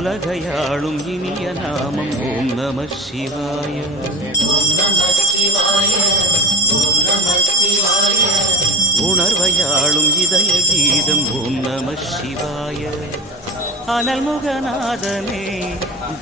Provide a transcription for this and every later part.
உலகையாளும் இனிய நாமம் ஓம் நம சிவாய. உணர்வையாளும் இதய கீதம் ஓம் நம சிவாய. அனல்முகநாதனே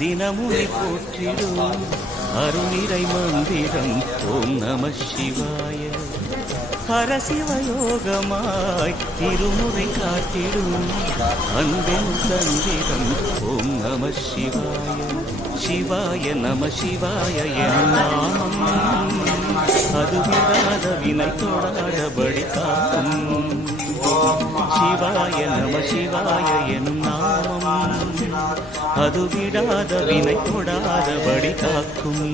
தினமுறை போற்றிடும் அருணிறை மந்திரம் ஓம் நம சிவாய. பரசிவயோகமாய் திருமுறை காட்டிடும் அன்பின் தந்திரம் ஓம் நம சிவாய. சிவாய நம சிவாய எனும் நாமம் அது விடாத வினை தொடாதபடி காக்கும். சிவாய நம சிவாய எனும் நாமம் அது விடாத வினை தொடாதபடி காக்கும்.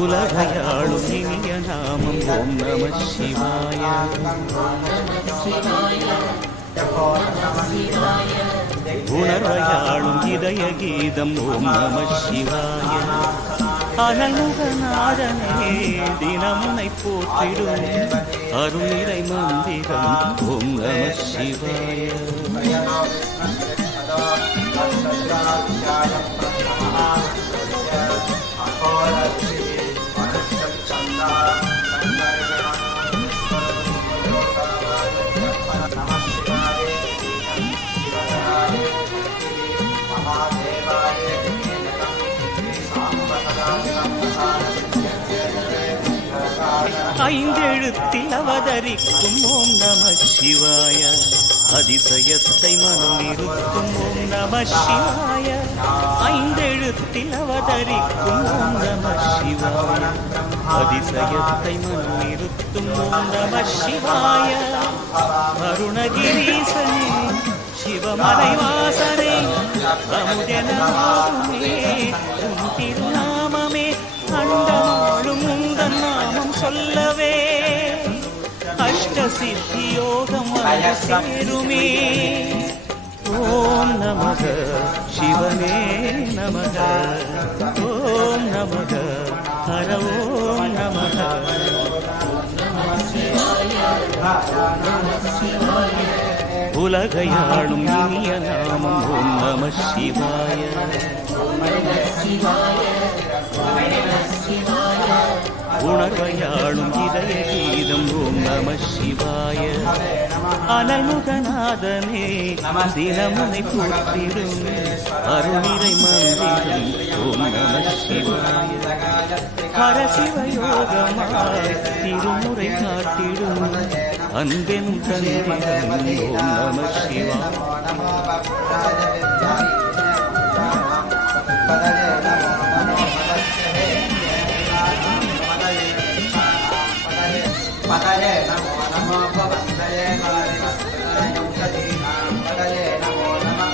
உலகையாளும் இனிய நாமம் ஓம் நம சிவாய. உணர்வையாளும் இதய கீதம் ஓம் நம சிவாய. அனல்முகநாதனே தினமுனை போற்றிடும் அருளிறை மந்திரம் ஓம் நம சிவாய. ஐந்தெழுத்தில் அவதரிக்கும் ஓம் நம சிவாய. அதிசயத்தை மனம் இருக்கும் ஓம் நம சிவாய. ஐந்தெழுத்தில் அவதரிக்கும் ஓம் நம சிவாய. அதிசயத்தை மனம் இருக்கும் ஓம் நம சிவாய. அருணகிரீசனே சிவமலைவாசனே அமுதனாகுமே உன் திருநாமமே அண்டமாளும் உந்தன் நாமம் சொல்லவே அஷ்ட சித்தி யோகம் வந்து சேருமே. ஓம் நமக சிவனே நமக ஓம் நமக ஹர ஓம் நமக. உலகையாளும் இனிய நாமம் ஓம் நம சிவாய. உணர்வையாளும் இதய கீதம் ஓம் நம சிவாய. அனல்முகநாதனே தினமுனை போற்றிடும் அருளிறை மந்திரம் ஓம் நம சிவாய. பரசிவயோகமாய் திருமுறை காட்டிடும் அன்பென் தந்திரம் ஓம் நம சிவாய. Padaye namo namo padaye namo padaye namo namo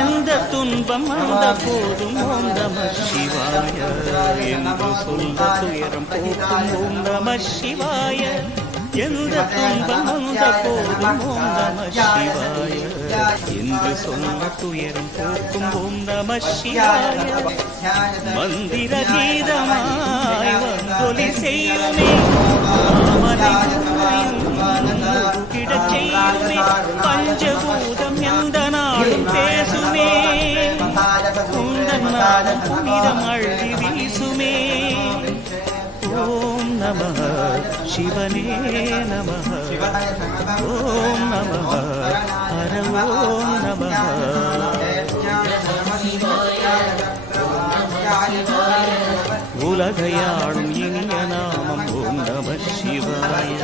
எந்த துன்பம் வந்த போதும் ஓம் நம சிவாய என்று சொல்ல துயரம் போக்கும் ஓம் நம சிவாய. எந்த துன்பம் வந்த போதும் ஓம் நம சிவாய என்று சொன்ன துயரம் போக்கும் ஓம் நம சிவாய. மந்திர கீதமாய் வந்தொலி செய்யுமே கிடச் செய்யுமே. பஞ்சபூதம் எந்த நாளும் பேசுமே உந்தன் நாதம் புனிதம் அழுதி வீசுமே. ஓம் நம சிவனே நம ஓம் நம ஹர ஓம் நம. உலகையாளும் இனிய நாமம் ஓம் நம சிவாய.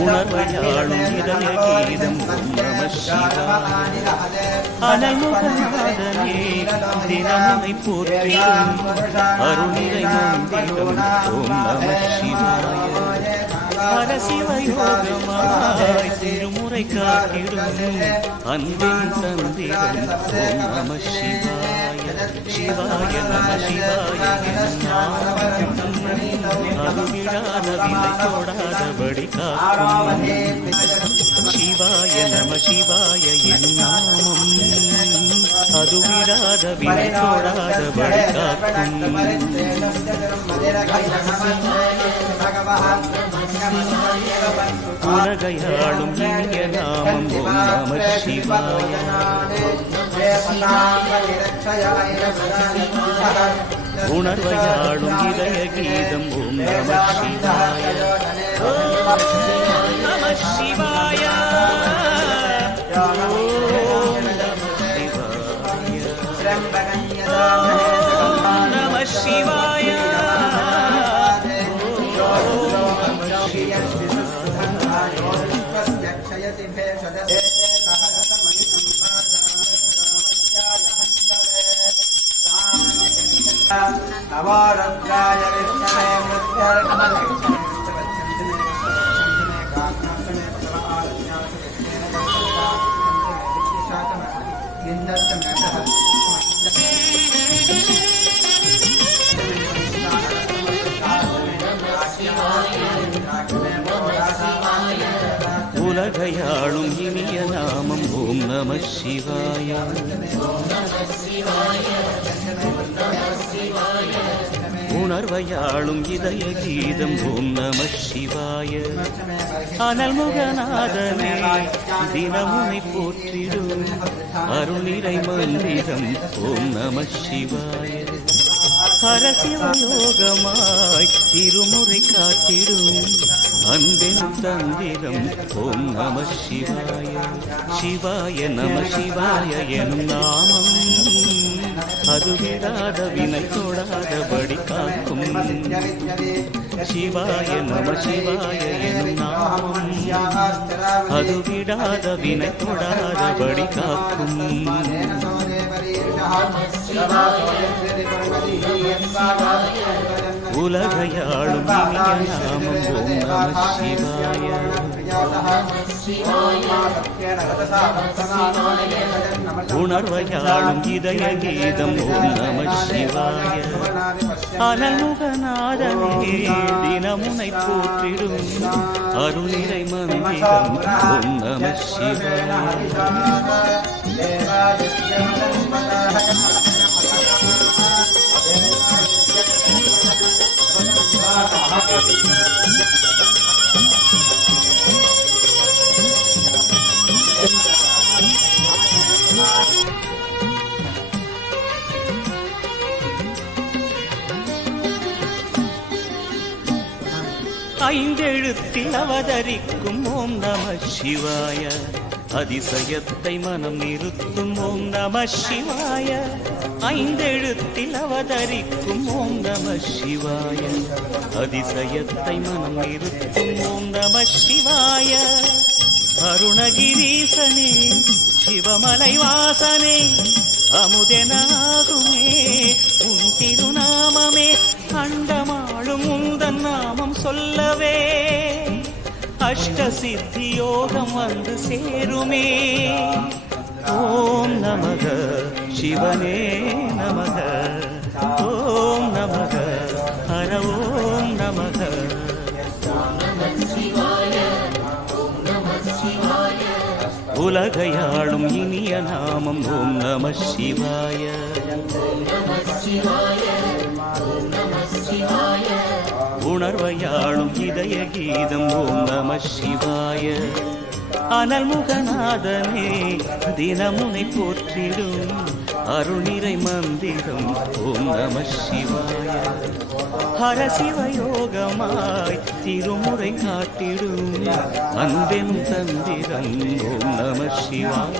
உணர்வையாளும் இதய கீதம் ஓம் நம சிவாய. அனல்முகநாதனே தினமுனை போற்றிடும் அருளிறை மந்திரம் ஓம் நம சிவாய. பரசிவயோகமாய் திருமுறை காட்டிடும் அன்பின் தந்திரம் ஓம் நம சிவாய. சிவாய நம சிவாய அது விடாத வினை தொடாதபடி காக்கும். சிவாய நம சிவாய எனும் நாமம் அது விடாத வினை தொடாத வழி காக்கும். உலகையாளும் இனிய நாமம் ஓம் நம சிவாய. உணர்வையாளும் இதய கீதம் ஓம் நம சிவாய. ஓம் நம சிவாய. ஓம் நம சிவாய. நவாரத்ராய விஷ்ணவே உலகையாளும் இனிய நாமம் ஓம் நம சிவாய. உணர்வையாளும் இதய கீதம் ஓம் நம சிவாய. அனல்முகநாதனே தினமுனை போற்றிடும் அருளிரை மந்திரம் ஓம் நம சிவாய. ஹரசிவயோகமாய் திருமுறை காட்டிடும் அன்பின் தந்திரம் ஓம் நம சிவாய. சிவாய நம சிவாய எனும் நாமம் அது விடாத வினை தொடாதபடி காக்கும். சிவாய நம சிவாய எனும் நாமம் அது விடாத வினை தொடாதபடி காக்கும். உலகையாளும் இனிய நாமம் ஓம் நம சிவாய. உணர்வையாளும் இதய கீதம் ஓம் நம சிவாய. அனல்முகநாதனே தினமுனை போற்றிடும் அருளிரை மந்திரம் ஓம் நம சிவாய. ஐந்தெழுத்தில் அவதரிக்கும் ஓம் நம சிவாய. அதிசயத்தை மனம் நிறுத்தும் ஓம் நம சிவாய. ஐந்தெழுத்தில் அவதரிக்கும் ஓம் நம சிவாய. அதிசயத்தை மனம் நிறுத்தும் ஓம் நம சிவாய. அருணகிரீசனே சிவமலை வாசனே அமுதனாகுமே உன் திருநாமமே. அண்டமாளும் உந்தன் நாமம் சொல்லவே அஷ்ட சித்தி யோகம் வந்து சேருமே. ஓம் நமக சிவனே நமக. ஓம் நமக ஹர ஓம் நமக. உலகையாளும் இனிய நாமம் ஓம் நம சிவாய. உணர்வையாளும் இதய கீதம் ஓம் நம சிவாய. அனல்முகநாதனே தினமுனை போற்றிடும் அருளிரை மந்திரம் ஓம் நம சிவாய. ஹரசிவயோகமாய் திருமுறை காட்டிடும் அன்பின் தந்திரம் ஓம் நம சிவாய.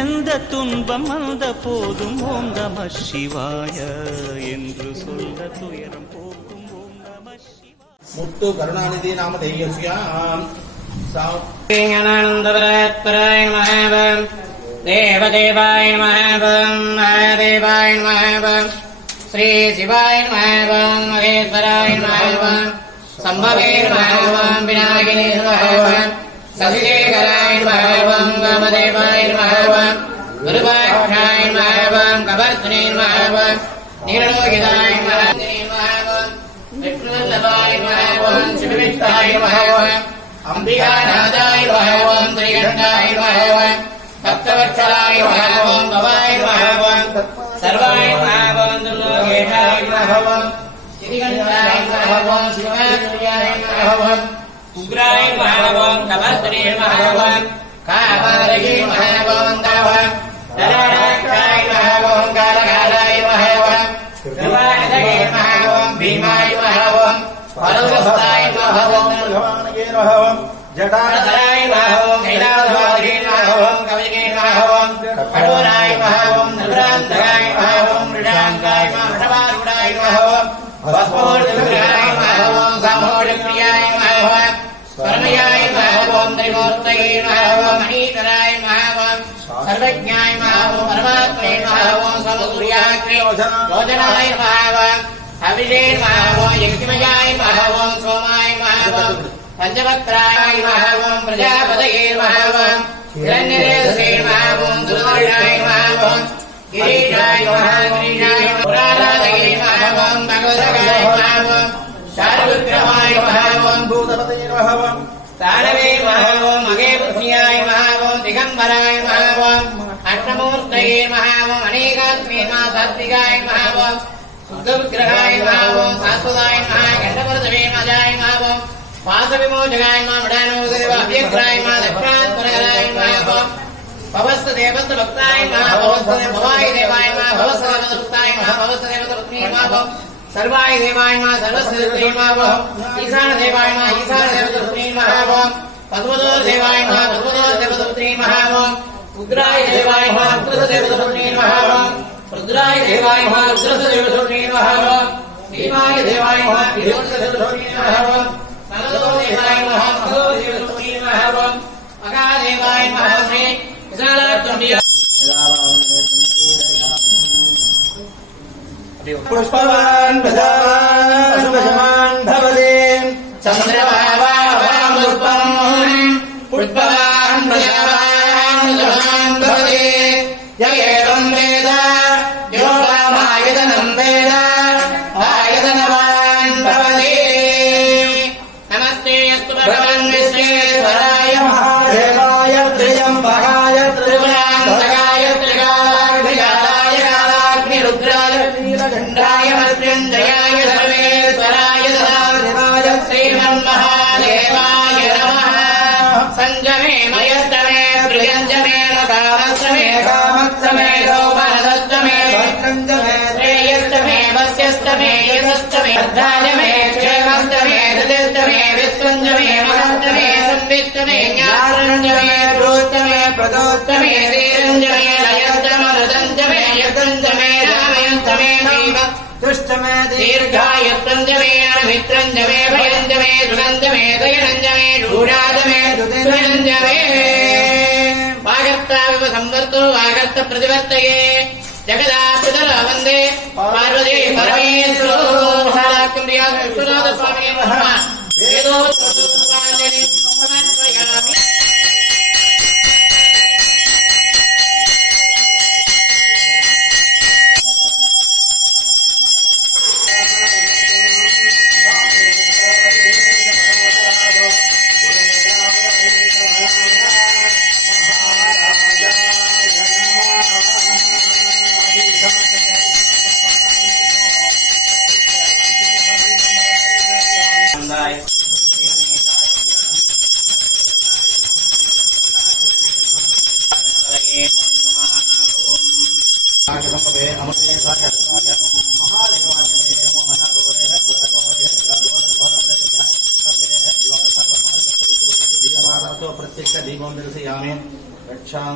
எந்த துன்பம் வந்த போதும் ஓம் நம சிவாய என்று சொல்ல துயரம் போக்கும் ஓம் நம சிவாய. முத்து கருணாநிதி நாம தெய்யஸ்யாம் देवदेवाय नमः महादेवाय नमः श्री शिवाय नमः महेश्वराय नमः संभवे नमः विनायिने नमः सतिशेखराय नमः वामदेवाय नमः गुरुवाक्षाय नमः कवर्धने नमः नीललोहिताय नमः विष्णुवल्लभाय नमः शिवविष्टाय नमः अंबिकानाथाय नमः श्रीकंठाय नमः भक्तवत्सलाय नमः भवाय नमः सर्वाय नमः दुर्लोकेशाय नमः श्रीकंठाय नमः शिवाय नमः उग्राय नमः कवर्धने नमः कामारये नमः तराक्षाय नमः कालकालाय नमः कृपाणये नमः भीमाय नमः परमस्ताय नमः जटाधराय नमः कैलासवासिने नमः कविने नमः कठोराय नमः नवरांतराय नमः मृडांगाय नमः वृषभारूढाय नमः भस्मोर्धुराय नमः सामोर्धप्रियाय नमः स्वर्णयाय नमः त्रिमूर्तये नमः मणिधराय नमः सर्वज्ञाय नमः परमात्मने नमः समुद्रियाग्रे योजनाय नमः हविषे नमः यज्ञमयाय नमः सोमाय नमः पंचवक्त्राय नमः प्रजापतये नमः हिरण्यरेतसे नमः दुर्दर्शाय नमः गिरीशाय नमः गिरीशाय पुराराधये नमः भगवदगाय नमः शारविक्रमाय नमः भूतपतये नमः तारवे नमः मगे बुद्धियाय नमः दिगंबराय नमः अष्टमूर्तये नमः अनेकात्मे नमः सात्विकाय नमः शुद्धविग्रहाय नमः शाश्वताय नमः गंडवर्धवे मजाय नमः पाशविमोचकाय नमः मृडानोदयवाभ्यग्राय नमः दक्षिणात्मनगराय नमः भवस्तदेवस्तभक्ताय नमः भवाय देवाय नमः भवस्तदेवतभक्ताय नमः भवस्तदेवतपत्नी नमः सर्वाय देवाय नमः सर्वस्वदेवाय नमः ईशानदेवाय नमः ईशानदेवतपत्नी नमः पद्मदोर देवाय नमः पद्मदोर देवतपत्नी नमः उग्राय देवाय नमः उग्रदेवतपत्नी नमः रुद्राय देवाय नमः रुद्रदेवतपत्नी नमः भीमाय देवाय नमः भीमदेवतपत्नी नमः देवाय नमः देवतपत्नी नमः मगादेवाय नमः श्री विशालात्मनीय पुष्पवान् प्रजावान् अशुभशमान् भवते चन्द्रभावान् पुष्पवान् प्रजावान् अशुभशमान् भवते य एवं वेद यो वामायतनं वेद आयतनवान् भवते नमस्ते अस्तु भगवन् विश्वेश्वराय महादेवाय त्र्यम्बकाय त्रिपुरान्तकाय त्रिकालाग्निकालाय कालाग्निरुद्राय नीलकण्ठाय मृत्युञ्जयाय सर्वेश्वराय सदाशिवाय श्रीमन्महादेवाय नमः सञ्जमे मयस्तमे प्रियञ्जमे नकामस्तमे कामस्तमे गौमनदस्तमे भद्रञ्जमे श्रेयस्तमे वस्यस्तमे यशस्तमे अर्धायमे क्षेमस्तमे हृदयस्तमे विश्वञ्जमे महस्तमे संवित्तमे ज्ञानञ्जमे प्रोत्तमे प्रदोत्तमे श्रीरञ्जमे लयन्तमृदञ्जमे यतञ्जमे रामयन्तमे दैव तुष्टमे दीर्घायत्रञ्जमे अनमित्रञ्जमे भयञ्जमे सुगन्धमे दयनञ्जमे रूढाजमे सुनञ्जमे वागर्ताविव संवर्तो वागर्त प्रतिवर्तये जगदापितर वन्दे पार्वती परमेश्वरो महालाक्यम्रिया विश्वनाथ स्वामी नमः वेदोत्तरपाञ्जलि समर्पयामि प्रत्यक्ष दीपं दर्शयामि रक्षां